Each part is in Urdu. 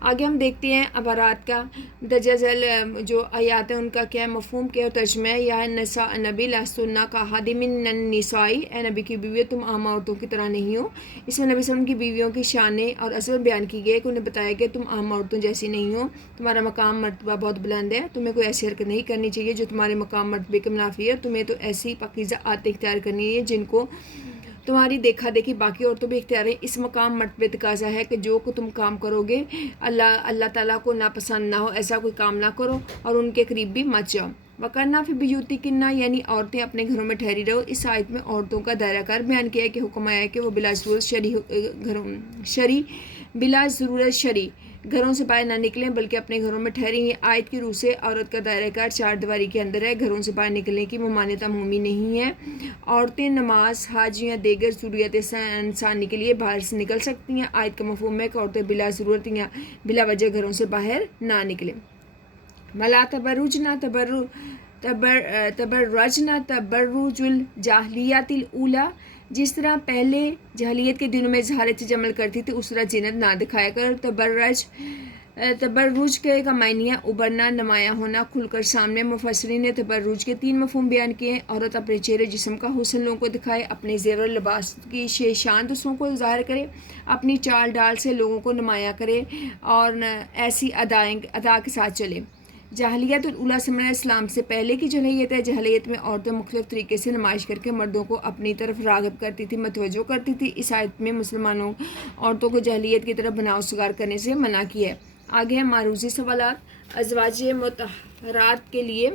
آگے ہم دیکھتے ہیں عبارات کا درجہ ذیل جو آیات ہیں ان کا کیا مفہوم کیا اور ترجمہ ہے۔ یا نساء نبی لستن کاحد من النساء، اے نبی کی بیوی تم عام عورتوں کی طرح نہیں ہو۔ اس میں نبی صلی اللہ علیہ وسلم کی بیویوں کی شانیں اور عظمت بیان کی گئی کہ انہیں بتایا کہ تم عام عورتوں جیسی نہیں ہو، تمہارا مقام مرتبہ بہت بلند ہے، تمہیں کوئی ایسی حرکت نہیں کرنی چاہیے جو تمہارے مقام مرتبے کے منافی ہے، تمہیں تو ایسی پاکیزہ عادتیں اختیار کرنی ہے جن کو تمہاری دیکھا دیکھی باقی عورتوں بھی اختیار ہے۔ اس مقام مرتبہ تقاضا ہے کہ جو تم کام کرو گے اللہ تعالیٰ کو ناپسند نہ ہو، ایسا کوئی کام نہ کرو اور ان کے قریب بھی مت جاؤ۔ وَقَرْنَ فِي بُيُوتِكُنَّ، یعنی عورتیں اپنے گھروں میں ٹھہری رہو۔ اس آیت میں عورتوں کا دائرہ کار بیان کیا ہے کہ حکم آیا ہے کہ وہ بلا ضرورت شرعی گھروں سے باہر نہ نکلیں بلکہ اپنے گھروں میں ٹھہریں۔ یہ آیت کی روح سے عورت کا دائرہ کار چار دیواری کے اندر ہے، گھروں سے باہر نکلنے کی ممانعت عمومی نہیں ہے۔ عورتیں نماز، حج یا دیگر ضروریات انسانی کے لیے باہر سے نکل سکتی ہیں۔ آیت کا مفہوم ہے کہ عورتیں بلا ضرورت یا بلا وجہ گھروں سے باہر نہ نکلیں۔ وَلَا تَبَرُّجْنَ تَبَرُّجَ الْجَاهِلِيَّةِ الْأُولَىٰ، جس طرح پہلے جاہلیت کے دنوں میں اظہار چہرہ عمل کرتی تھی اس طرح زینت نہ دکھایا کر۔ تبرج کا معنی ہے ابھرنا، نمایاں ہونا، کھل کر سامنے۔ مفسرین نے تبرج کے 3 مفہوم بیان کیے ہیں۔ عورت اپنے چہرے جسم کا حسن لوگوں کو دکھائے، اپنے زیور لباس کی شان دوسروں کو ظاہر کرے، اپنی چال ڈال سے لوگوں کو نمایاں کرے اور ایسی ادا کے ساتھ چلے۔ جاہلیت الاولیٰ سے مراد اسلام سے پہلے کی جاہلیت ہے۔ جاہلیت میں عورتیں مختلف طریقے سے نمائش کر کے مردوں کو اپنی طرف راغب کرتی تھی، متوجہ کرتی تھی۔ اس آیت میں مسلمانوں عورتوں کو جاہلیت کی طرف بناؤ سگار کرنے سے منع کیا ہے۔ آگے ہے معروضی سوالات۔ ازواج مطہرات کے لیے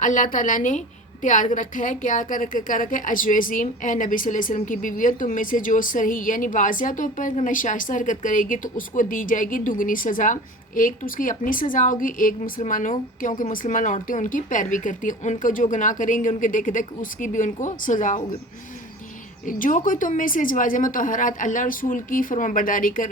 اللہ تعالیٰ نے تیار رکھا ہے، کیا کر رکھا ہے؟ اجر عظیم۔ اے نبی صلی اللہ علیہ وسلم کی بیویوں، تم میں سے جو صحیح یعنی واضح طور پر ناشائستہ حرکت کرے گی تو اس کو دی جائے گی دگنی سزا۔ ایک تو اس کی اپنی سزا ہوگی، ایک مسلمانوں، کیونکہ مسلمان عورتیں ان کی پیروی کرتی ہیں، ان کا جو گناہ کریں گے ان کے دیکھ دیکھ اس کی بھی ان کو سزا ہوگی۔ جو کوئی تم میں سے ازواج مطہرات اللہ رسول کی فرمانبرداری کر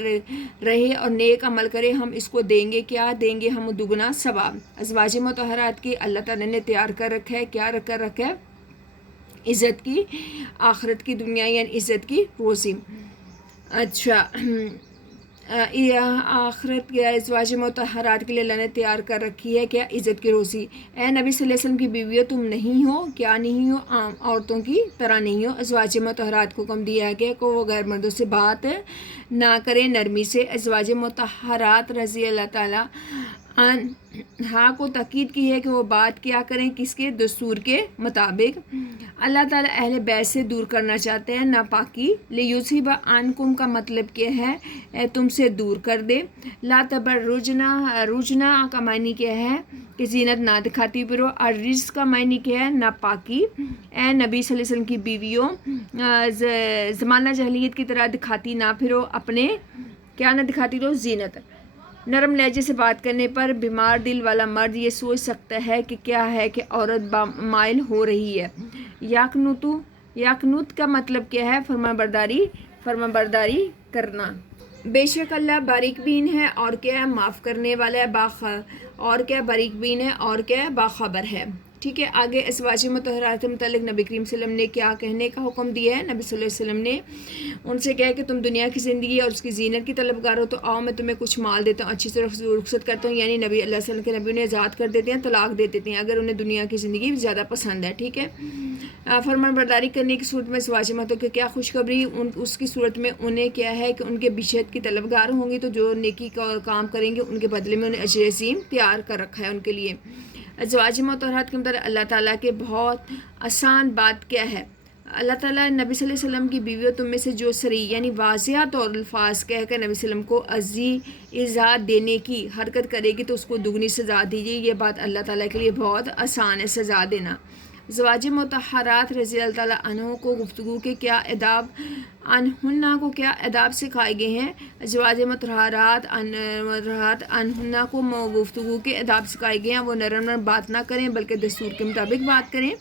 رہے اور نیک عمل کرے، ہم اس کو دیں گے، کیا دیں گے ہم؟ دگنا ثواب۔ ازواج مطہرات کی اللہ تعالیٰ نے تیار کر رکھا ہے، کیا کر رکھا ہے؟ عزت کی آخرت کی دنیا یعنی عزت کی روزی۔ اچھا، آخرت کے ازواج مطہرات کے لیے اللہ نے تیار کر رکھی ہے کیا؟ عزت کی روزی۔ اے نبی صلی اللہ علیہ وسلم کی بیویوں، تم نہیں ہو، کیا نہیں ہو؟ عام عورتوں کی طرح نہیں ہو۔ ازواج مطہرات کو حکم دیا گیا کہ وہ غیر مردوں سے بات نہ کریں نرمی سے۔ ازواج مطہرات رضی اللہ تعالیٰ عنہا کو تاکید کی ہے کہ وہ بات کیا کریں، کس کے؟ دستور کے مطابق۔ اللہ تعالیٰ اہل بیت سے دور کرنا چاہتے ہیں ناپاکی۔ لیُذھب عنکم کا مطلب کیا ہے؟ تم سے دور کر دے۔ لا تبرجنا کا معنی کیا ہے؟ کہ زینت نہ دکھاتی پھرو۔ الرجس کا معنی کیا ہے؟ ناپاکی۔ اے نبی صلی اللہ علیہ وسلم کی بیویوں، زمانہ جاہلیت کی طرح دکھاتی نہ پھرو، اپنے کیا نہ دکھاتی رہو؟ زینت۔ نرم لہجے سے بات کرنے پر بیمار دل والا مرد یہ سوچ سکتا ہے کہ کیا ہے کہ عورت مائل ہو رہی ہے۔ یقنوت کا مطلب کیا ہے؟ فرمانبرداری کرنا۔ بے شک اللہ باریک بین ہے اور کیا ہے؟ معاف کرنے والا ہے، اور کیا باریک بین ہے اور کیا ہے؟ باخبر ہے۔ ٹھیک ہے، آگے ازواج مطہرات کے متعلق نبی کریم صلی اللہ علیہ وسلم نے کیا کہنے کا حکم دیا ہے؟ نبی صلی اللہ علیہ وسلم نے ان سے کہا کہ تم دنیا کی زندگی اور اس کی زینت کی طلبگار ہو تو آؤ میں تمہیں کچھ مال دیتا ہوں، اچھی طرح رخصت کرتا ہوں۔ یعنی نبی اللہ صلی اللہ علیہ وسلم کے نبی انہیں آزاد کر دیتے ہیں، طلاق دے دیتے ہیں اگر انہیں دنیا کی زندگی زیادہ پسند ہے۔ ٹھیک ہے، فرمان برداری کرنے کی صورت میں ازواج مطہرات کی کیا خوشخبری؟ اس کی صورت میں انہیں کیا ہے کہ ان کے بشت کی طلبگار ہوں گی تو جو نیکی کا کام کریں گے ان کے بدلے میں انہیں اجر عظیم تیار کر رکھا ہے ان کے لیے۔ ازواج مطہرات کے مطابق اللہ تعالیٰ کے بہت آسان بات کیا ہے؟ اللہ تعالیٰ نبی صلی اللہ علیہ وسلم کی بیویوں تم میں سے جو صریح یعنی واضح طور الفاظ کہہ کر نبی صلی اللہ علیہ وسلم کو ایذا دینے کی حرکت کرے گی تو اس کو دگنی سزا دیجیے۔ یہ بات اللہ تعالیٰ کے لیے بہت آسان ہے سزا دینا۔ ازواج مطہرات رضی اللہ تعالیٰ عنہ کو گفتگو کے کیا آداب کو کیا آداب سکھائے گئے ہیں؟ ازواج مطہرات عنہن کو گفتگو کے آداب سکھائے گئے ہیں، وہ نرم بات نہ کریں بلکہ دستور کے مطابق بات کریں۔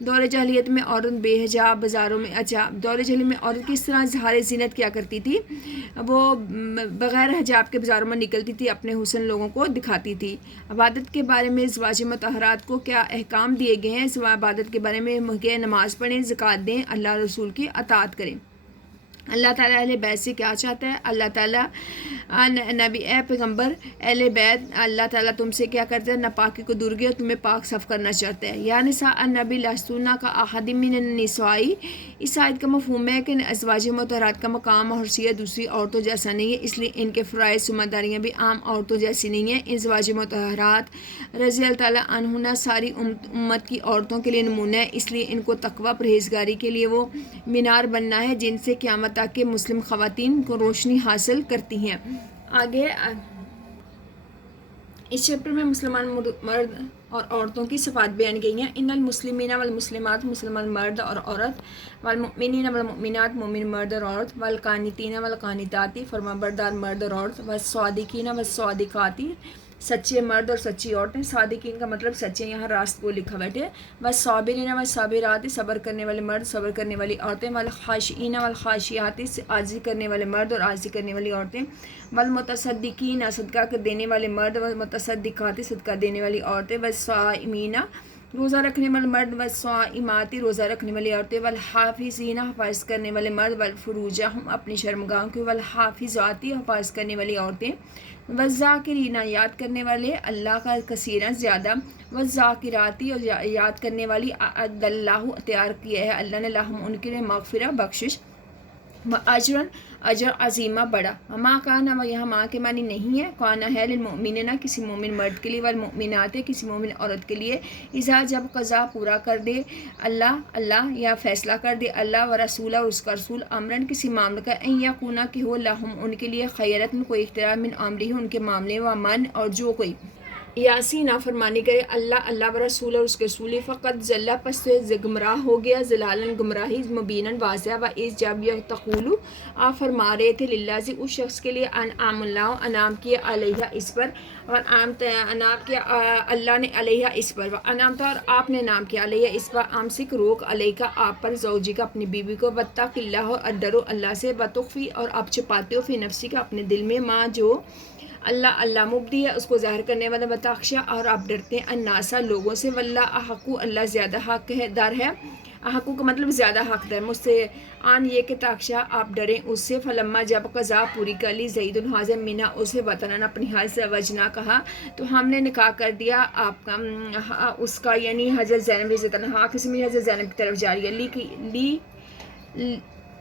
دور جاہلیت میں عورت بے حجاب بازاروں میں دور جاہلیت میں عورت کس طرح اظہار زینت کیا کرتی تھی؟ وہ بغیر حجاب کے بازاروں میں نکلتی تھی، اپنے حسن لوگوں کو دکھاتی تھی۔ عبادت کے بارے میں ازواج مطہرات کو کیا احکام دیے گئے ہیں؟ عبادت کے بارے میں کہ نماز پڑھیں، زکوٰۃ دیں، اللہ رسول کی اطاعت کریں۔ اللہ تعالیٰ اہل بیت سے کیا چاہتا ہے؟ اللہ تعالیٰ نبی اے پیغمبر اہل بیت اللہ تعالیٰ تم سے کیا کرتا ہے؟ ناپاکی کو دور گیا اور تمہیں پاک صاف کرنا چاہتا ہے۔ یا نساء النبی لستن کا احد من النساء، اس آیت کا مفہوم ہے کہ ازواج مطہرات کا مقام اور حیثیت دوسری عورتوں جیسا نہیں ہے، اس لیے ان کے فرائض ذمہ داریاں بھی عام عورتوں جیسی نہیں ہیں۔ ازواج مطہرات رضی اللہ تعالیٰ عنہن ساری امت کی عورتوں کے لیے نمونہ ہے، اس لیے ان کو تقویٰ پرہیزگاری کے لیے وہ مینار بننا ہے جن سے قیامت تک کہ مسلم خواتین کو روشنی حاصل کرتی ہیں۔ آگے اس چیپٹر میں مسلمان مرد اور عورتوں کی صفات بیان گئی ہیں۔ ان المسلمین والمسلمات، مسلمان مرد اور عورت، والمؤمنین والمؤمنات، مومن مرد اور عورت، والقانتین والقانتات، فرمانبردار مرد اور عورت، والصادقین والصادقات، سچے مرد اور سچی عورتیں۔ صادقین کا مطلب سچے، یہاں راست کو لکھا بیٹھے۔ والصابرین والصابرات، صبر کرنے والے مرد، صبر کرنے والی عورتیں۔ والخاشعین والخاشعات، عاجزی کرنے والے مرد اور عاجزی کرنے والی عورتیں۔ والمتصدقین، صدقہ دینے والے مرد، والمتصدقات، صدقہ دینے والی عورتیں۔ والصائمین، روزہ رکھنے والے مرد، والصائمات، روزہ رکھنے والی عورتیں۔ والحافظین، حفاظت کرنے والے مرد، والفروجہم، اپنی شرمگاہوں کی۔ والحافظات، حفاظت کرنے والی عورتیں۔ والذاکرین، یاد کرنے والے اللہ کا کثیرا زیادہ۔ والذاکرات، اور یاد کرنے والی۔ اعد اللہ، تیار کیا ہے اللہ نے، لہم ان کے لیے، مغفرہ بخشش، اجرن اجر عظیمہ بڑا۔ ماں کانا، یہاں ماں کے معنی نہیں ہے، کانا ہے للمؤمنین، کسی مومن مرد کے لیے، والمؤمنات، کسی مومن عورت کے لیے، اذا جب قضا پورا کر دے اللہ یا فیصلہ کر دے اللہ و رسولہ اور اس کا رسول، امرن کسی معاملے کا، ان یکونا کہ ہو، لہم ان کے لیے، خیرتن کوئی اختیار، من امرہ ان کے معاملے، و من اور جو کوئی یاسی نافرمانی کرے اللہ و رسول اور اس کے رسول، فقط ضل، پس گمراہ ہو گیا، ضلالن گمراہی، مبیناً واضح۔ و اس جب یہ تقولو، آپ فرما رہے تھے، للہ اس شخص کے لیے، انعام اللہ، انعام کیا، علیہ اس پر، اور انعام کیا اللہ نے، علیہ اس پر، انعام اور آپ نے انعام کیا، علیہ اس پر، امسک روک، علیہ کا آپ پر، زوجی کا اپنی بیوی کو، واتق اللہ اور ڈرو اللہ سے، وتخفی اور آپ چھپاتے ہو، فی نفسی کا اپنے دل میں، ماں جو اللہ مبدی ہے اس کو ظاہر کرنے والا، بتخشا اور آپ ڈرتے ہیں، الناسا لوگوں سے، واللہ احقو اللہ زیادہ حق دار ہے، احقو کا مطلب زیادہ حق دار، مجھ سے آن یہ کہ تخشا آپ ڈریں اس سے، فلما جب قضا پوری کر لی، زید حاضر منا اسے وطن اپنی حج وجنا کہا تو ہم نے نکاح کر دیا آپ کا اس کا، یعنی حضرت زینب رضی اللہ عنہا، قسم حضرت زینب کی طرف جاری ہے،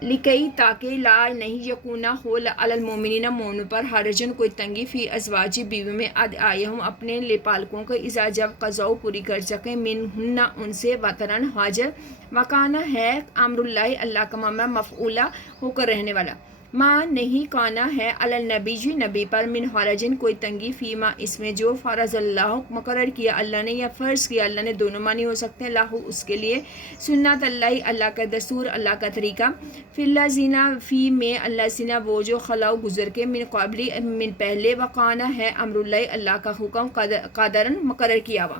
لکئی تاکہ لا نہیں یقونا ہو علی المؤمنین مومنوں پر، حرجن کوئی تنگی، فی ازواجی بیوی میں، ادعیہم اپنے لے پالکوں کو، اذا جب قضاء پوری کر سکیں، منہن ان سے، وطرن حاجر، وکانا ہے امر اللہ اللہ کا معاملہ، مفعولا ہو کر رہنے والا، ماں نہیں کانا ہے علی النبی جی نبی پر، من حرجن کوئی تنگی، فیما اس میں جو فرض اللہ مقرر کیا اللہ نے یا فرض کیا اللہ نے، دونوں معنی ہو سکتے ہیں، اللہ اس کے لیے، سنت اللہ اللہ کا دستور اللہ کا طریقہ، فی اللہ زینا فی میں اللہ زینا وہ جو خلاؤ گزر کے، من قبلی من پہلے، وقانا ہے امر اللہ اللہ کا حکم، قادرن مقرر کیا ہوا،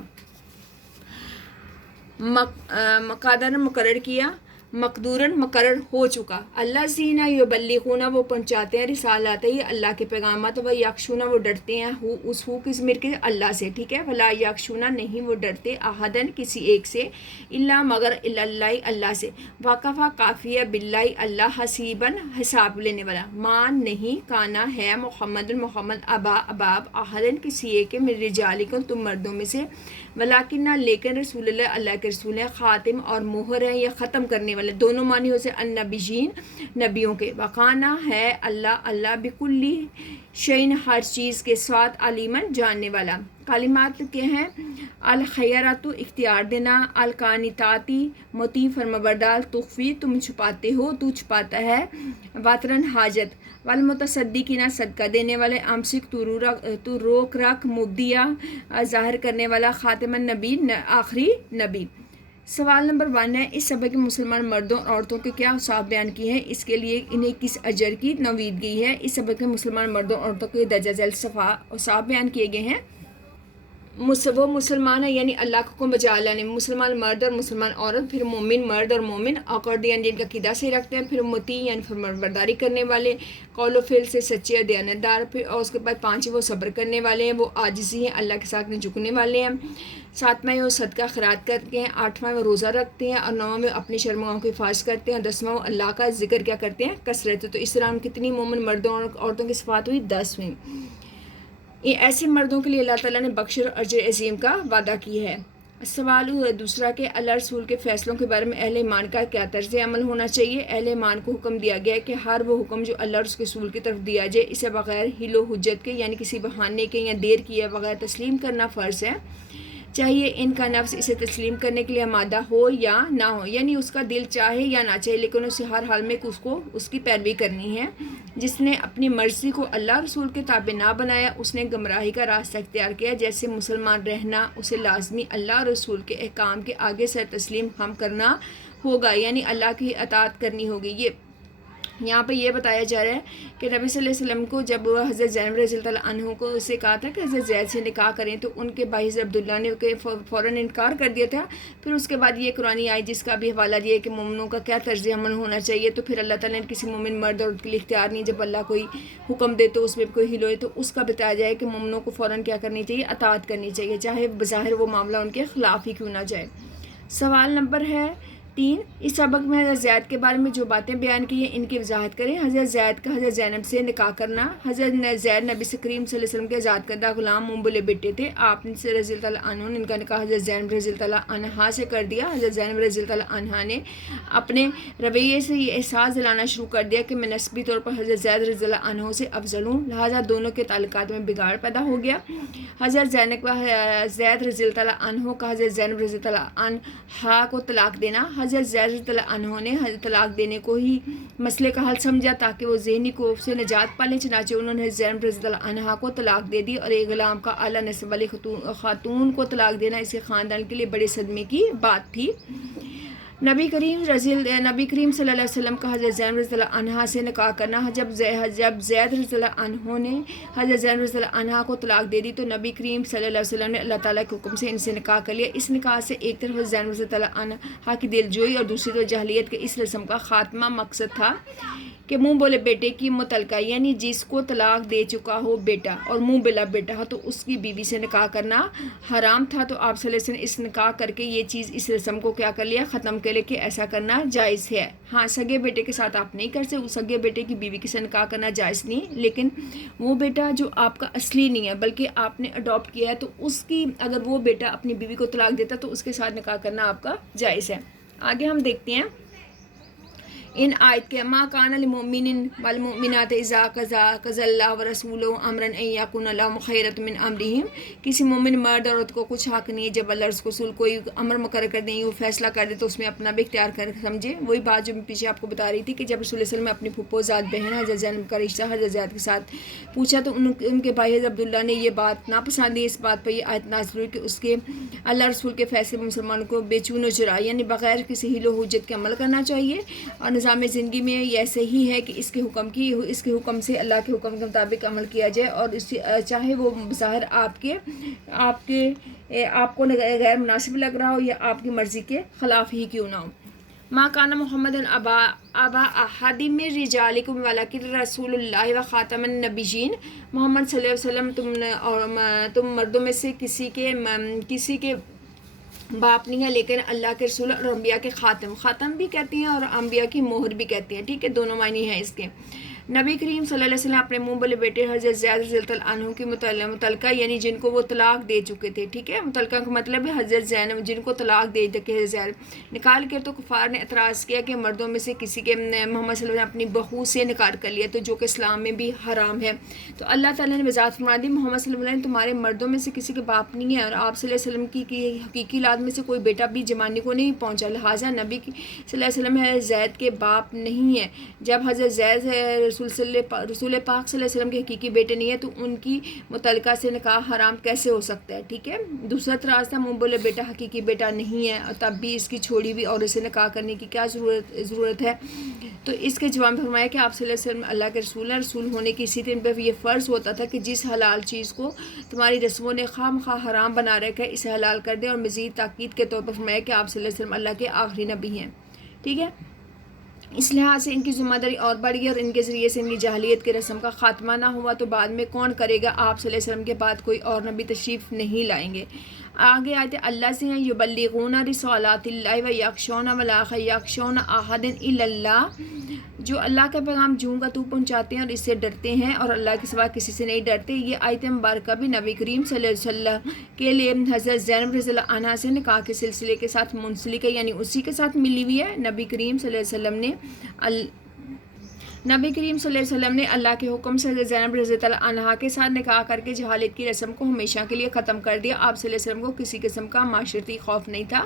قادرن مقرر کیا، مقدورن مقرر ہو چکا، اللہ زینا یبلغون وہ پہنچاتے ہیں، رسالات ہی اللہ کے پیغامات، و یخشون وہ ڈرتے ہیں، اس ہو کس مر کے اللہ سے، ٹھیک ہے، ولا یخشون نہیں وہ ڈرتے، احدن کسی ایک سے، اللہ مگر اللہ اللہ سے، واقفہ کافی ہے، باللہ اللہ حسیباً حساب لینے والا، مان نہیں کانا ہے محمد اباب احدن کسی ایک من رجالکم تم مردوں میں سے، ولیکن لیکن رسول اللہ اللہ کے رسول ہیں، خاتم اور مہر ہیں یا ختم کرنے والے، دونوں معنی ہو سے النبیین نبیوں کے، وقانا ہے اللہ بکلی شین ہر چیز کے ساتھ، علیمن جاننے والا۔ کلمات کے ہیں الخیرات اختیار دینا، القانتاتی مطیع فرمانبردار، تخفی تم چھپاتے ہو تو چھپاتا ہے، واترن حاجت، والمتصدقین صدقہ دینے والے، امسک تو روک رکھ، مبدیہ ظاہر کرنے والا، خاتم النبی آخری نبی۔ سوال نمبر 1 ہے، اس سبق میں مسلمان مردوں اور عورتوں کے کیا اوصاف بیان کیے ہیں، اس کے لیے انہیں کس اجر کی نوید گئی ہے۔ اس سبق میں مسلمان مردوں اور عورتوں کے درجہ ذیل اوصاف بیان کیے گئے ہیں۔ وہ مسلمان ہے یعنی اللہ کا حکم بجا لانے، مسلمان مرد اور مسلمان عورت، پھر مومن مرد اور مومن عقد یعنی جن کا عقیدہ سے رکھتے ہیں، پھر مطیع یعنی فرمانبرداری کرنے والے، قول و فعل سے سچے اور دیانتدار، پھر اور اس کے بعد پانچویں وہ صبر کرنے والے ہیں، وہ عاجزی ہیں، اللہ کے ساتھ میں جھکنے والے ہیں، ساتواں وہ صدقہ خیرات کرتے ہیں، آٹھواں وہ روزہ رکھتے ہیں، اور نواں میں اپنی شرمگاہوں کی حفاظت کرتے ہیں، اور دسواں وہ اللہ کا ذکر کیا کرتے ہیں کثرت۔ تو اس طرح کتنی مومن مردوں اور عورتوں کی صفات ہوئی 10 ہوئی۔ یہ ایسے مردوں کے لیے اللہ تعالیٰ نے بخش اور اجر عظیم کا وعدہ کی ہے۔ سوال دوسرا کہ اللہ رسول کے فیصلوں کے بارے میں اہل ایمان کا کیا طرز عمل ہونا چاہیے۔ اہل ایمان کو حکم دیا گیا ہے کہ ہر وہ حکم جو اللہ اور اس کے رسول کی طرف دیا جائے اسے بغیر حیل و حجت کے یعنی کسی بہانے کے یا دیر کیے بغیر تسلیم کرنا فرض ہے، چاہیے ان کا نفس اسے تسلیم کرنے کے لیے آمادہ ہو یا نہ ہو، یعنی اس کا دل چاہے یا نہ چاہے، لیکن اسے ہر حال میں اس کی پیروی کرنی ہے۔ جس نے اپنی مرضی کو اللہ رسول کے تابع نہ بنایا اس نے گمراہی کا راستہ اختیار کیا۔ جیسے مسلمان رہنا اسے لازمی اللہ رسول کے احکام کے آگے سر تسلیم ہم کرنا ہوگا، یعنی اللہ کی اطاعت کرنی ہوگی۔ یہاں پہ یہ بتایا جا رہا ہے کہ نبی صلی اللہ علیہ وسلم کو جب حضرت زینب رضی اللہ عنہ کو سے کہا تھا کہ حضرت زید سے نکاح کریں تو ان کے بھائی حضرت عبداللہ نے فوراً انکار کر دیا تھا۔ پھر اس کے بعد یہ قرآن آئی جس کا بھی حوالہ دیا کہ مومنوں کا کیا طرز عمل ہونا چاہیے، تو پھر اللہ تعالیٰ نے کسی مومن مرد اور عورت کے لیے اختیار نہیں، جب اللہ کوئی حکم دے تو اس میں کوئی ہل ہوئے تو اس کا بتایا جائے کہ مومنوں کو فوراً کیا کرنی چاہیے، اطاعت کرنی چاہیے، چاہے بظاہر وہ معاملہ ان کے خلاف ہی کیوں نہ جائے۔ سوال نمبر ہے 3، اس سبق میں حضرت زید کے بارے میں جو باتیں بیان کی ہیں ان کی وضاحت کریں۔ حضرت زید کا حضرت زینب سے نکاح کرنا۔ حضرت زید نبی کریم صلی اللہ علیہ وسلم کے آزاد کردہ غلام منبلے بیٹے تھے۔ آپ نے رضی اللہ عنہ نے ان کا نکاح حضرت زینب رضی اللہ عنہا سے کر دیا۔ حضرت زینب رضی اللہ عنہا نے اپنے رویے سے یہ احساس دلانا شروع کر دیا کہ میں نسبی طور پر حضرت زید رضی اللہ عنہ سے افضل ہوں، لہٰذا دونوں کے تعلقات میں بگاڑ پیدا ہو گیا۔ حضرت زید رضی اللہ عنہ کا حضرت زینب رضی اللہ عنہا کو طلاق دینا۔ حضرت زید رضی اللہ عنہ نے طلاق دینے کو ہی مسئلے کا حل سمجھا تاکہ وہ ذہنی خوف سے نجات پالیں، چنانچہ انہوں نے زینب رضی اللہ عنہا کو طلاق دے دی، اور ایک غلام کا اعلیٰ نسب والی خاتون کو طلاق دینا اس کے خاندان کے لیے بڑے صدمے کی بات تھی۔ نبی کریم صلی اللہ علیہ وسلم کا حضرت زینب رضی اللہ عنہا سے نکاح کرنا۔ جب زید رضی اللہ عنہ نے حضرت زینب رضی اللہ عنہا کو طلاق دے دی تو نبی کریم صلی اللہ علیہ وسلم نے اللہ تعالیٰ کے حکم سے ان سے نکاح کر لیا۔ اس نکاح سے ایک طرف زینب رضی اللہ عنہا کی دل جوئی اور دوسری طرف جاہلیت کے اس رسم کا خاتمہ مقصد تھا کہ منہ بولے بیٹے کی متعلقہ یعنی جس کو طلاق دے چکا ہو بیٹا اور منہ بلا بیٹا ہو تو اس کی بیوی سے نکاح کرنا حرام تھا، تو آپ صلی اللہ علیہ وسلم نے اس نکاح کر کے یہ چیز اس رسم کو کیا کر لیا، ختم کر لیا کہ ایسا کرنا جائز ہے۔ ہاں سگے بیٹے کے ساتھ آپ نہیں کر سکتے، سگے بیٹے کی بیوی کے ساتھ نکاح کرنا جائز نہیں، لیکن وہ بیٹا جو آپ کا اصلی نہیں ہے بلکہ آپ نے اڈاپٹ کیا ہے تو اس کی اگر وہ بیٹا اپنی بیوی کو طلاق دیتا تو اس کے ساتھ نکاح کرنا آپ کا جائز ہے۔ آگے ہم دیکھتے ہیں ان آیت کے ما کان للمؤمن والمؤمنات اذا قضى الله ورسوله امرا ان يكون لهم خيرة من امرهم، کسی مومن مرد اور عورت کو کچھ حق نہیں ہے جب اللہ اور اس کے رسول کوئی امر مقرر کر دیں، وہ فیصلہ کر دے تو اس میں اپنا بھی اختیار کر سمجھے۔ وہی بات جو میں پیچھے آپ کو بتا رہی تھی کہ جب رسول اللہ علیہ وسلم نے اپنی پھپھو زاد بہن حضرت زینب کا رشتہ حضرت زید کے ساتھ پوچھا تو ان کے بھائی حضرت عبداللہ نے یہ بات ناپسند کی۔ اس بات پر یہ آیت نازل ہوئی کہ اس کے اللہ رسول کے فیصلے میں مسلمانوں کو بے چون و چرا یعنی بغیر کسی حیل و حجت کے عمل کرنا چاہیے، اور نظام زندگی میں یہ صحیح ہے کہ اس کے حکم سے اللہ کے حکم کے مطابق عمل کیا جائے، اور چاہے وہ بظاہر آپ کو غیر مناسب لگ رہا ہو یا آپ کی مرضی کے خلاف ہی کیوں نہ ہو۔ ما کان محمد ابا احد من رجالکم ولکن رسول اللہ و خاتم النبیین، محمد صلی اللہ علیہ وسلم تم مردوں میں سے کسی کے باپ نہیں ہے لیکن اللہ کے رسول اور انبیاء کے خاتم بھی کہتے ہیں اور انبیاء کی مہر بھی کہتے ہیں، ٹھیک ہے، دونوں معنی ہیں اس کے۔ نبی کریم صلی اللہ علیہ وسلم اپنے منہ بولے بیٹے حضرت زید رضی اللہ عنہ کی متعلقہ یعنی جن کو وہ طلاق دے چکے تھے، ٹھیک ہے، متعلقہ کا مطلب ہے حضرت زینب جن کو طلاق دے چکے زید نکال کے، تو کفار نے اعتراض کیا کہ مردوں میں سے کسی کے محمد صلی اللہ علیہ وسلم نے اپنی بہو سے نکال کر لیا، تو جو کہ اسلام میں بھی حرام ہے۔ تو اللہ تعالیٰ نے وضاحت فرما دی محمد صلی اللہ علیہ وسلم تمہارے مردوں میں سے کسی کے باپ نہیں ہے، اور آپ صلی اللہ علیہ وسلم کی حقیقی اولاد میں سے کوئی بیٹا بھی جمانے کو نہیں پہنچا، لہٰذا نبی صلی اللہ علیہ وسلم زید کے باپ نہیں ہے۔ جب حضرت زید رسول پاک صلی اللہ علیہ وسلم کے حقیقی بیٹے نہیں ہے تو ان کی متعلقہ سے نکاح حرام کیسے ہو سکتا ہے؟ ٹھیک ہے. دوسرا اعتراض تھا منہ بولے بیٹا حقیقی بیٹا نہیں ہے اور تب بھی اس کی چھوڑی ہوئی عورت سے نکاح کرنے کی کیا ضرورت ہے؟ تو اس کے جواب میں فرمایا کہ آپ صلی اللہ علیہ وسلم اللہ کے رسول ہیں. رسول ہونے کی اسی دن پہ یہ فرض ہوتا تھا کہ جس حلال چیز کو تمہاری رسموں نے خواہ مخواہ حرام بنا رکھا ہے اسے حلال کر دیں. اور مزید تاکید کے طور پر فرمایا کہ آپ صلی اللہ علیہ وسلم اللہ کے آخری نبی ہیں. ٹھیک ہے. اس لحاظ سے ان کی ذمہ داری اور بڑھ گئی اور ان کے ذریعے سے ان کی جاہلیت کے رسم کا خاتمہ نہ ہوا تو بعد میں کون کرے گا؟ آپ صلی اللہ علیہ وسلم کے بعد کوئی اور نبی تشریف نہیں لائیں گے. آگے آتے اللہ سے ہیں یبلغون رسالات اللہ و یخشون ولا یخشون احدا الا اللہ، جو اللہ کا پیغام جوں کا تو پہنچاتے ہیں اور اس سے ڈرتے ہیں اور اللہ کے سوا کسی سے نہیں ڈرتے. یہ آیت مبارکہ بھی نبی کریم صلی اللہ علیہ وسلم کے لیے حضرت زینب رضی اللہ عنہا سے نکاح کے سلسلے کے ساتھ منسلک ہے، یعنی اسی کے ساتھ ملی ہوئی ہے. نبی کریم صلی اللہ علیہ وسلم نے اللہ کے حکم سے حضرت زینب رضی اللہ عنہا کے ساتھ نکاح کر کے جہالت کی رسم کو ہمیشہ کے لیے ختم کر دیا. آپ صلی اللہ علیہ وسلم کو کسی قسم کا معاشرتی خوف نہیں تھا.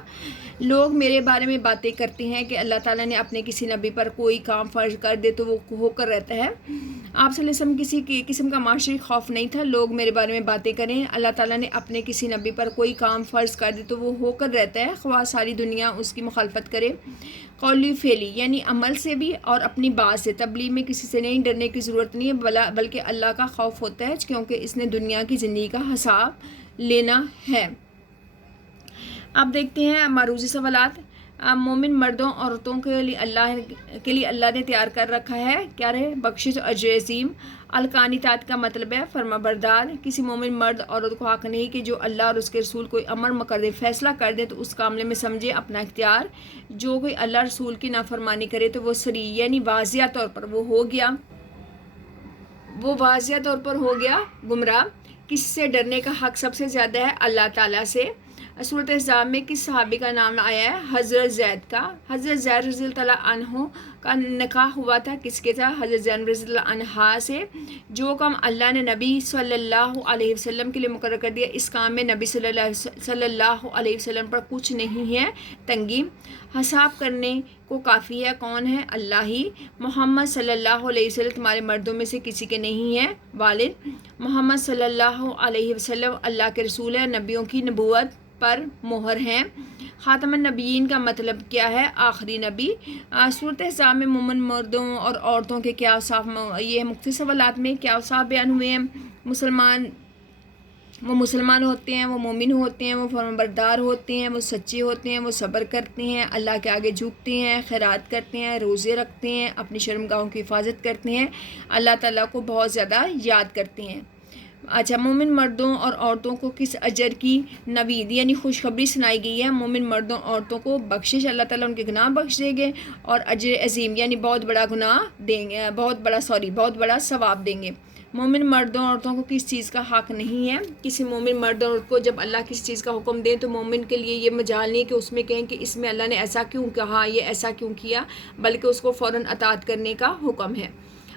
لوگ میرے بارے میں باتیں کرتے ہیں کہ اللہ تعالیٰ نے اپنے کسی نبی پر کوئی کام فرض کر دے تو وہ ہو کر رہتا ہے. آپ صلی اللہ علیہ وسلم کسی قسم کا معاشرتی خوف نہیں تھا. لوگ میرے بارے میں باتیں کریں اللہ تعالیٰ نے اپنے کسی نبی پر کوئی کام فرض کر دے تو وہ ہو کر رہتا ہے، خواہ ساری دنیا اس کی مخالفت کرے. قولی فعلی یعنی عمل سے بھی اور اپنی بات سے. تبلیغ میں کسی سے نہیں ڈرنے کی ضرورت نہیں ہے بلکہ اللہ کا خوف ہوتا ہے کیونکہ اس نے دنیا کی زندگی کا حساب لینا ہے. اب دیکھتے ہیں معروضی سوالات. مومن مردوں عورتوں کے لیے اللہ نے تیار کر رکھا ہے کیا رہے؟ بخشش اور اجر عظیم. القانتات کا مطلب ہے فرما بردار. کسی مومن مرد عورت کو حق نہیں کہ جو اللہ اور اس کے رسول کوئی امر مقرر فیصلہ کر دے تو اس معاملے میں سمجھے اپنا اختیار. جو کوئی اللہ رسول کی نافرمانی کرے تو وہ سری یعنی واضح طور پر واضح طور پر ہو گیا گمراہ. کس سے ڈرنے کا حق سب سے زیادہ ہے؟ اللہ تعالیٰ سے. سورۃ احزاب میں کس صحابی کا نام آیا ہے؟ حضرت زید کا. حضرت زید رضی اللہ عنہ کا نکاح ہوا تھا کس کے تھا؟ حضرت زینب رضی اللہ عنہا سے. جو کام اللہ نے نبی صلی اللہ علیہ وسلم کے لیے مقرر کر دیا اس کام میں نبی صلی اللہ علیہ وسلم پر کچھ نہیں ہے تنگی. حساب کرنے کو کافی ہے کون ہے؟ اللہ ہی. محمد صلی اللہ علیہ وسلم تمہارے مردوں میں سے کسی کے نہیں ہے والد. محمد صلی اللہ علیہ وسلم اللہ کے رسول ہے، نبیوں کی نبوت پر مہر ہیں. خاتم النبیین کا مطلب کیا ہے؟ آخری نبی. صورت احزاب میں مومن مردوں اور عورتوں کے کیا اوصاف یہ مختلف سوالات میں کیا اوصاف بیان ہوئے ہیں؟ وہ مسلمان ہوتے ہیں، وہ مومن ہوتے ہیں، وہ فرمانبردار ہوتے ہیں، وہ سچے ہوتے ہیں، وہ صبر کرتے ہیں، اللہ کے آگے جھکتے ہیں، خیرات کرتے ہیں، روزے رکھتے ہیں، اپنی شرمگاہوں کی حفاظت کرتے ہیں، اللہ تعالیٰ کو بہت زیادہ یاد کرتے ہیں. اچھا، مومن مردوں اور عورتوں کو کس اجر کی نوید یعنی خوشخبری سنائی گئی ہے؟ مومن مردوں عورتوں کو بخشش، اللہ تعالیٰ ان کے گناہ بخش دیں گے اور اجر عظیم یعنی بہت بڑا ثواب دیں گے. مومن مردوں عورتوں کو کس چیز کا حق نہیں ہے؟ کسی مومن مرد اور عورت کو جب اللہ کسی چیز کا حکم دیں تو مومن کے لیے یہ مجال نہیں کہ اس میں کہیں کہ اس میں اللہ نے ایسا کیوں کہا، یہ ایسا کیوں کیا، بلکہ اس کو فوراً اطاعت کرنے کا حکم ہے.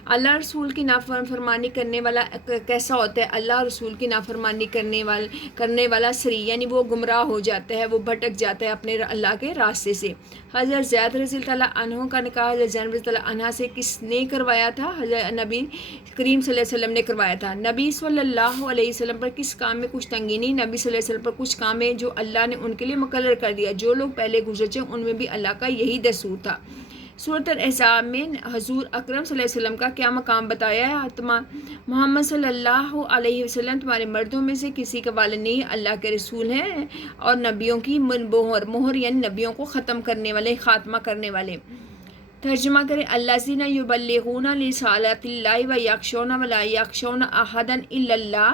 اللہ رسول کی نافرمانی کرنے والا کیسا ہوتا ہے؟ اللہ رسول کی نافرمانی کرنے والا سری یعنی وہ گمراہ ہو جاتا ہے، وہ بھٹک جاتا ہے اپنے اللہ کے راستے سے. حضرت زید رضی اللہ عنہ کا نکاح حضرت زینب رضی اللہ عنہا سے کس نے کروایا تھا؟ حضرت نبی کریم صلی اللہ علیہ وسلم نے کروایا تھا. نبی صلی اللہ علیہ وسلم پر کس کام میں کچھ تنگی نہیں؟ نبی صلی اللہ علیہ وسلم پر کچھ کام ہے جو اللہ نے ان کے لیے مقرر کر دیا. جو لوگ پہلے گزر چکے ان میں بھی اللہ کا یہی دستور تھا. سورۃ الاحزاب میں حضور اکرم صلی اللہ علیہ وسلم کا کیا مقام بتایا ہے؟ محمد صلی اللہ علیہ وسلم تمہارے مردوں میں سے کسی کا والد نہیں، اللہ کے رسول ہیں اور نبیوں کی مہر یعنی نبیوں کو ختم کرنے والے، خاتمہ کرنے والے. ترجمہ کریں. الذین یبلغون رسالات اللہ و یخشون ولا یخشون احدا الا اللہ،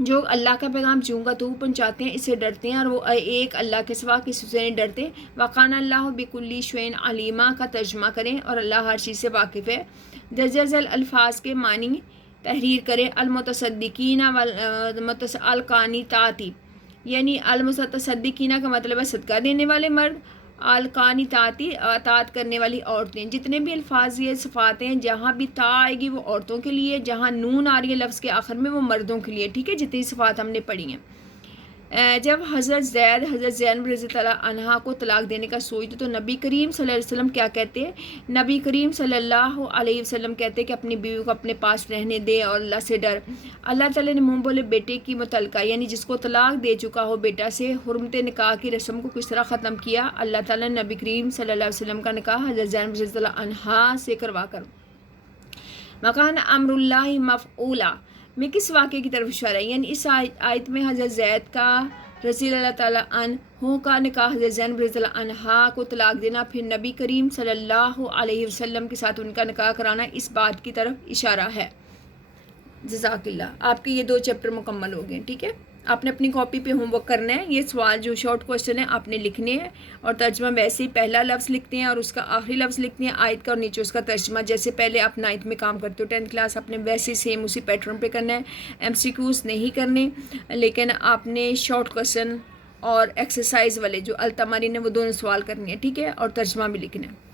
جو اللہ کا پیغام جوں کا تو پہنچاتے ہیں، اس سے ڈرتے ہیں اور وہ ایک اللہ کے سوا کسی سے نہیں ڈرتے. وقان اللہ بکل شیء علیما کا ترجمہ کریں اور اللہ ہر چیز سے واقف ہے. درجہ ذیل الفاظ کے معنی تحریر کریں. المتصدقین القانتات یعنی المتصدقین کا مطلب ہے صدقہ دینے والے مرد، القانتات اطاعت کرنے والی عورتیں. جتنے بھی الفاظ یہ صفات ہیں جہاں بھی تا آئے گی وہ عورتوں کے لیے، جہاں نون آ رہی ہے لفظ کے آخر میں وہ مردوں کے لیے. ٹھیک ہے، جتنی صفات ہم نے پڑھی ہیں. جب حضرت زینب رضی اللہ عنہا کو طلاق دینے کا سوچتے تو نبی کریم صلی اللہ علیہ وسلم کیا کہتے ہیں؟ نبی کریم صلی اللہ علیہ وسلم کہتے ہیں کہ اپنی بیوی کو اپنے پاس رہنے دے اور اللہ سے ڈر۔ اللہ تعالیٰ نے منہ بولے بیٹے کی متعلقہ یعنی جس کو طلاق دے چکا ہو بیٹا سے حرمت نکاح کی رسم کو کس طرح ختم کیا؟ اللہ تعالیٰ نے نبی کریم صلی اللہ علیہ وسلم کا نکاح حضرت زینب رضی اللہ عنہا سے کروا کر مکان امر اللہ مفعولا میں کس واقعے کی طرف اشارہ ہے؟ یعنی اس آیت میں حضرت زید کا رضی اللہ تعالیٰ عنہ کا نکاح حضرت زینب رضی اللہ عنہا کو طلاق دینا پھر نبی کریم صلی اللہ علیہ وسلم کے ساتھ ان کا نکاح کرانا اس بات کی طرف اشارہ ہے۔ جزاک اللہ، آپ کے یہ 2 چیپٹر مکمل ہو گئے، ٹھیک ہے۔ آپ نے اپنی کاپی پہ ہوم ورک کرنا ہے، یہ سوال جو شارٹ کوشچن ہے آپ نے لکھنے ہیں اور ترجمہ ویسے ہی پہلا لفظ لکھتے ہیں اور اس کا آخری لفظ لکھتے ہیں آیت کا اور نیچے اس کا ترجمہ، جیسے پہلے آپ 9th میں کام کرتے ہو 10th کلاس آپ نے ویسے سیم اسی پیٹرن پہ کرنا ہے۔ MCQs نہیں کرنے لیکن آپ نے شارٹ کوشچن اور ایکسرسائز والے جو التمارین ہیں وہ دونوں سوال کرنے ہیں، ٹھیک ہے، اور ترجمہ بھی لکھنا ہے۔